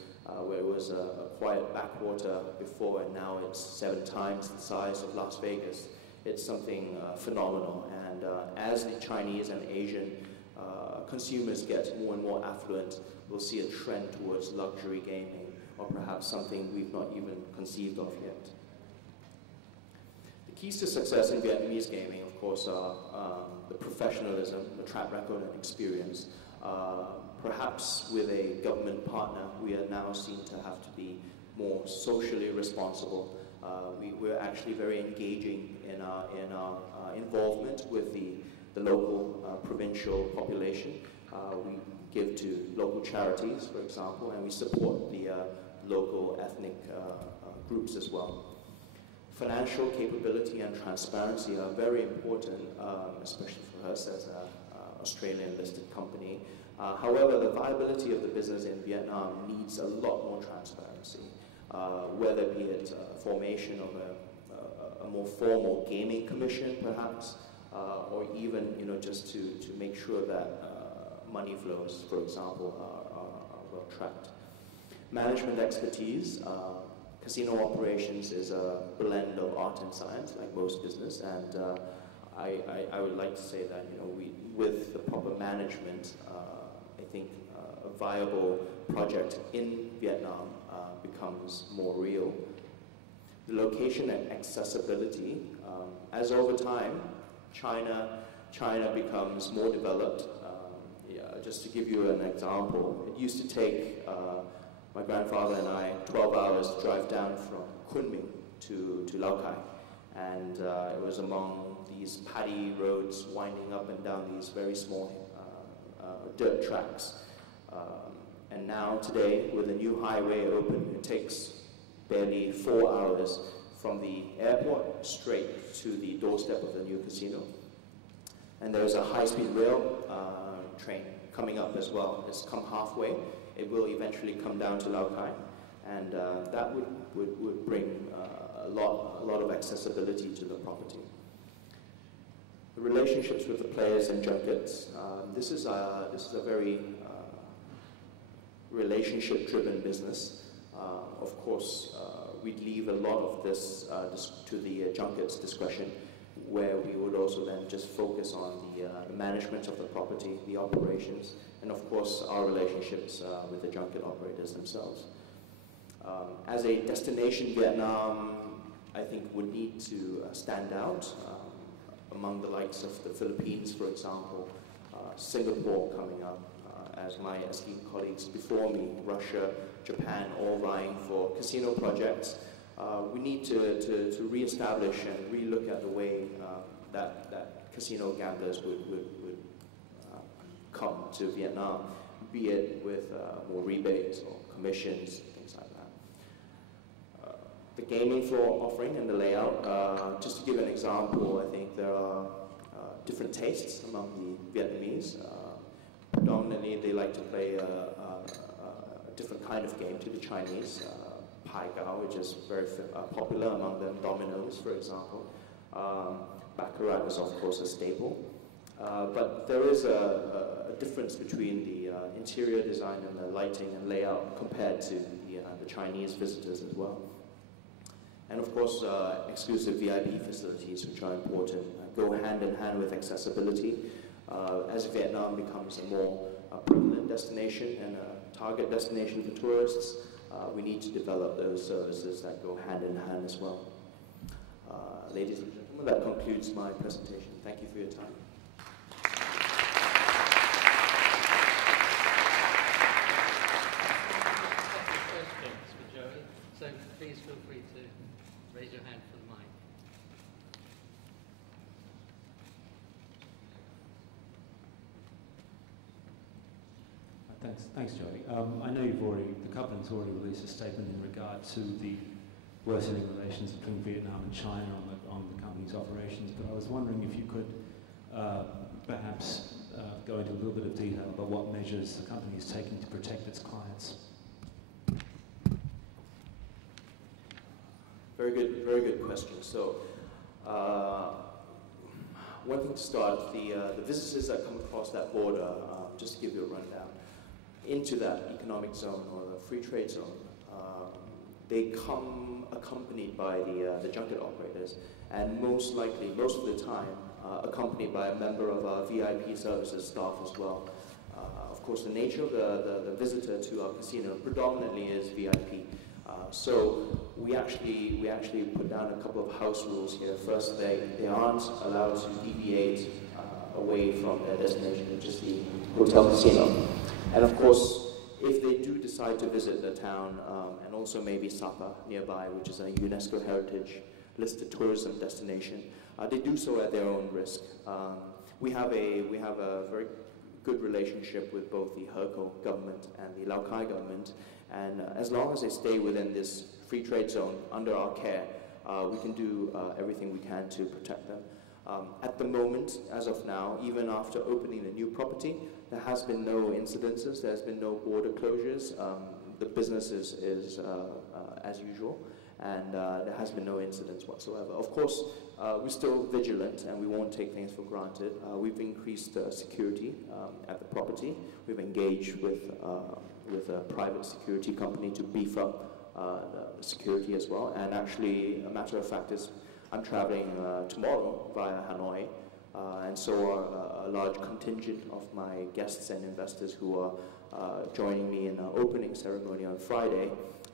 where it was a quiet backwater before, and now it's 7 times the size of Las Vegas. It's something phenomenal, and as the Chinese and Asian consumers get more and more affluent, we'll see a trend towards luxury gaming, or perhaps something we've not even conceived of yet. The keys to success in Vietnamese gaming, of course, are the professionalism, the track record and experience. Perhaps with a government partner, we are now seen to have to be more socially responsible. We're actually very engaging in our involvement with the local provincial population. We give to local charities, for example, and we support the local ethnic groups as well. Financial capability and transparency are very important, especially for us as an Australian-listed company. However, the viability of the business in Vietnam needs a lot more transparency, whether be it formation of a more formal gaming commission, perhaps, or even just to make sure that money flows, for example, are well tracked. Management expertise. Casino operations is a blend of art and science, like most business, and I would like to say that with the proper management, I think a viable project in Vietnam becomes more real. The location and accessibility, as over time, China becomes more developed. Just to give you an example, it used to take my grandfather and I 12 hours to drive down from Kunming to Laokai. And it was among these paddy roads winding up and down these very small dirt tracks. And now today, with a new highway open, it takes barely 4 hours from the airport straight to the doorstep of the new casino. And there's a high-speed rail train coming up as well. It's come halfway. It will eventually come down to Laokai, and that would bring a lot of accessibility to the property. The relationships with the players and junkets. This is a very relationship-driven business. Of course, we'd leave a lot of this to the junkets' discretion, where we would also then just focus on the management of the property, the operations, and of course our relationships with the junket operators themselves. As a destination, Vietnam, I think, would need to stand out among the likes of the Philippines, for example, Singapore coming up, as my esteemed colleagues before me, Russia, Japan, all vying for casino projects. We need to re-establish and re-look at the way that casino gamblers would come to Vietnam, be it with more rebates or commissions, things like that. The gaming floor offering and the layout, just to give an example, I think there are different tastes among the Vietnamese. Predominantly, they like to play a different kind of game to the Chinese. Pai Gao, which is very popular among them, dominoes, for example. Baccarat is, of course, a staple. But there is a difference between the interior design and the lighting and layout compared to the Chinese visitors as well. And of course, exclusive VIP facilities, which are important, go hand in hand with accessibility. As Vietnam becomes a more prevalent destination and a target destination for tourists, we need to develop those services that go hand in hand as well. Ladies and gentlemen, that concludes my presentation. Thank you for your time. Questions for Joey, so please feel free to raise your hand for the mic. Thanks, Joey. I know the company's already released a statement in regard to the worsening relations between Vietnam and China on the company's operations, but I was wondering if you could perhaps go into a little bit of detail about what measures the company is taking to protect its clients. Very good question. So, one thing to start, the visitors that come across that border, just to give you a rundown, into that economic zone or the free trade zone, they come accompanied by the junket operators, and most likely, most of the time, accompanied by a member of our VIP services staff as well. Of course, the nature of the visitor to our casino predominantly is VIP. So we actually put down a couple of house rules here. First, they aren't allowed to deviate away from their destination, which is the hotel casino. And of course, if they do decide to visit the town, and also maybe Sapa nearby, which is a UNESCO Heritage listed tourism destination, they do so at their own risk. We have a very good relationship with both the Herco government and the Laokai government, and as long as they stay within this free trade zone under our care, we can do everything we can to protect them. At the moment, as of now, even after opening the new property, there has been no incidences, there's been no border closures. The business is as usual, and there has been no incidents whatsoever. Of course, we're still vigilant and we won't take things for granted. We've increased security at the property. We've engaged with a private security company to beef up the security as well. And actually, a matter of fact is, I'm traveling tomorrow via Hanoi, and so are a large contingent of my guests and investors who are joining me in the opening ceremony on Friday.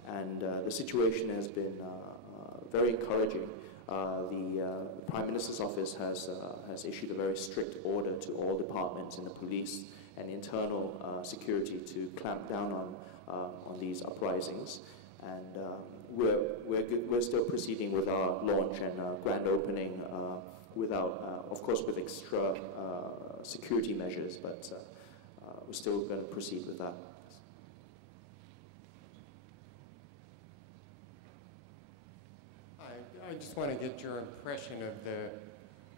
and the situation has been very encouraging. The Prime Minister's office has issued a very strict order to all departments in the police and internal security to clamp down on these uprisings, and we're still proceeding with our launch and grand opening without, of course, with extra security measures, but we're still going to proceed with that. I just want to get your impression of the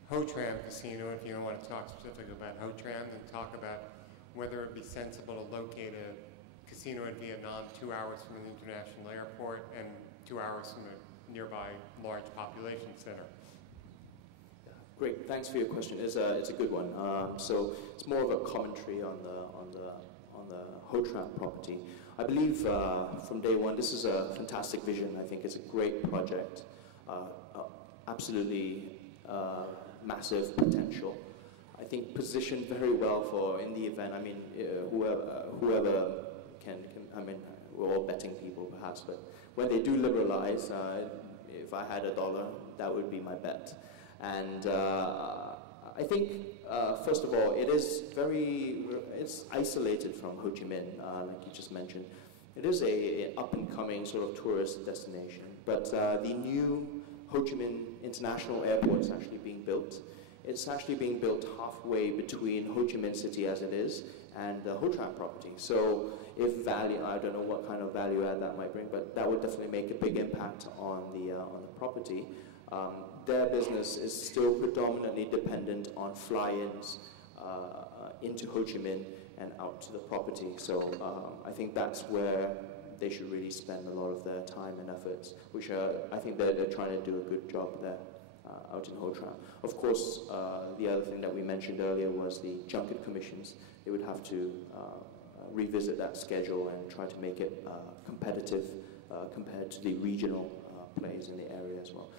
Ho Tram Casino, if you don't want to talk specifically about Ho Tram, and talk about whether it would be sensible to locate a casino in Vietnam 2 hours from an international airport and 2 hours from a nearby large population center. Great, thanks for your question. It's a good one. So it's more of a commentary on the Ho Tram property. I believe from day one, this is a fantastic vision. I think it's a great project. Absolutely massive potential. I think positioned very well for in the event. I mean, whoever can. I mean, we're all betting people perhaps, but when they do liberalize, if I had $1, that would be my bet. And I think, first of all, it's isolated from Ho Chi Minh, like you just mentioned. It is an up-and-coming sort of tourist destination, but the new Ho Chi Minh International Airport is actually being built. It's actually being built halfway between Ho Chi Minh City as it is and the Ho Tram property. So if value, I don't know what kind of value add that might bring, but that would definitely make a big impact on the property. Their business is still predominantly dependent on fly-ins into Ho Chi Minh and out to the property. So I think that's where they should really spend a lot of their time and efforts, which I think they're trying to do a good job there out in Ho Tram. Of course, the other thing that we mentioned earlier was the junket commissions. They would have to revisit that schedule and try to make it competitive compared to the regional players in the area as well.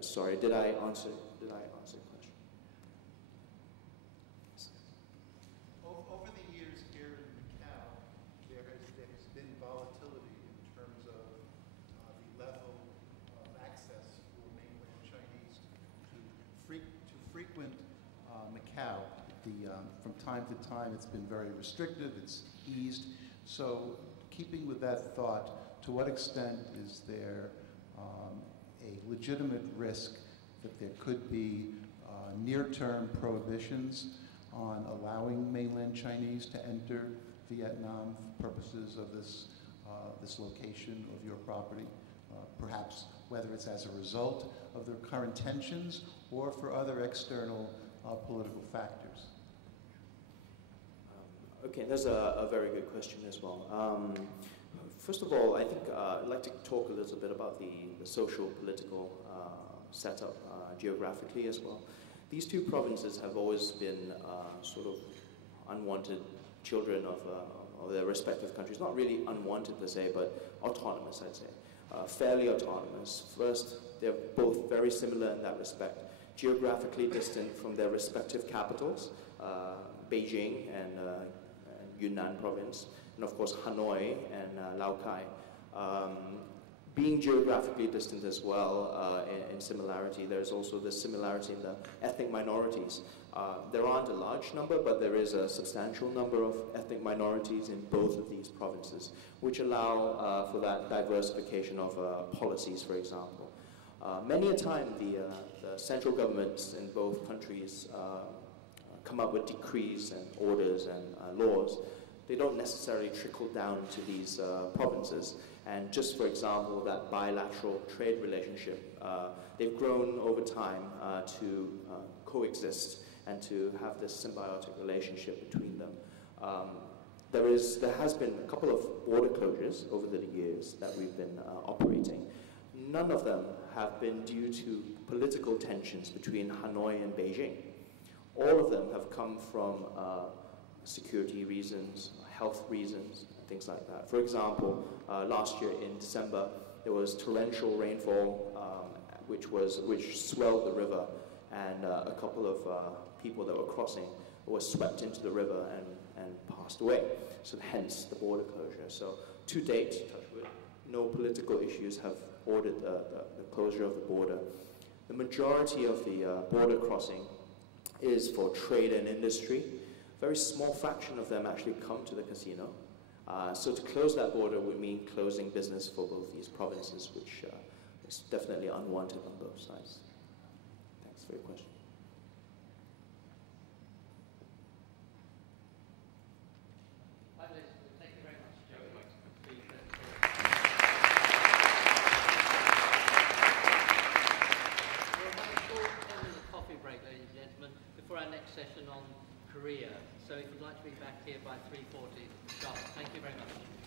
Sorry, did I answer the question? Over the years here in Macau, there has been volatility in terms of the level of access for mainland Chinese to frequent Macau. From time to time, it's been very restrictive. It's eased. So, keeping with that thought, to what extent is there a legitimate risk that there could be near-term prohibitions on allowing mainland Chinese to enter Vietnam for purposes of this location of your property? Perhaps whether it's as a result of the current tensions or for other external political factors. Okay, that's a very good question as well. First of all, I think I'd like to talk a little bit about the social political setup geographically as well. These two provinces have always been sort of unwanted children of their respective countries. Not really unwanted per se, but autonomous, I'd say. Fairly autonomous. First, they're both very similar in that respect. Geographically distant from their respective capitals, Beijing and Yunnan province, and of course Hanoi and Lao Cai. Being geographically distant as well in similarity, there's also the similarity in the ethnic minorities. There aren't a large number, but there is a substantial number of ethnic minorities in both of these provinces, which allow for that diversification of policies, for example. Many a time, the central governments in both countries come up with decrees and orders and laws. They don't necessarily trickle down to these provinces. And just for example, that bilateral trade relationship, they've grown over time to coexist and to have this symbiotic relationship between them. There has been a couple of border closures over the years that we've been operating. None of them have been due to political tensions between Hanoi and Beijing. All of them have come from security reasons, health reasons, and things like that. For example, last year in December, there was torrential rainfall which swelled the river, and a couple of people that were crossing were swept into the river and passed away. So hence the border closure. So to date, touch wood, no political issues have ordered the closure of the border. The majority of the border crossing is for trade and industry. A very small fraction of them actually come to the casino. So to close that border would mean closing business for both these provinces, which is definitely unwanted on both sides. Thanks for your question. Thank you very much, Joey. We'll have a short 10-minute coffee break, ladies and gentlemen, before our next session on Korea. So if you'd like to be back here by 3:40 sharp. Thank you very much.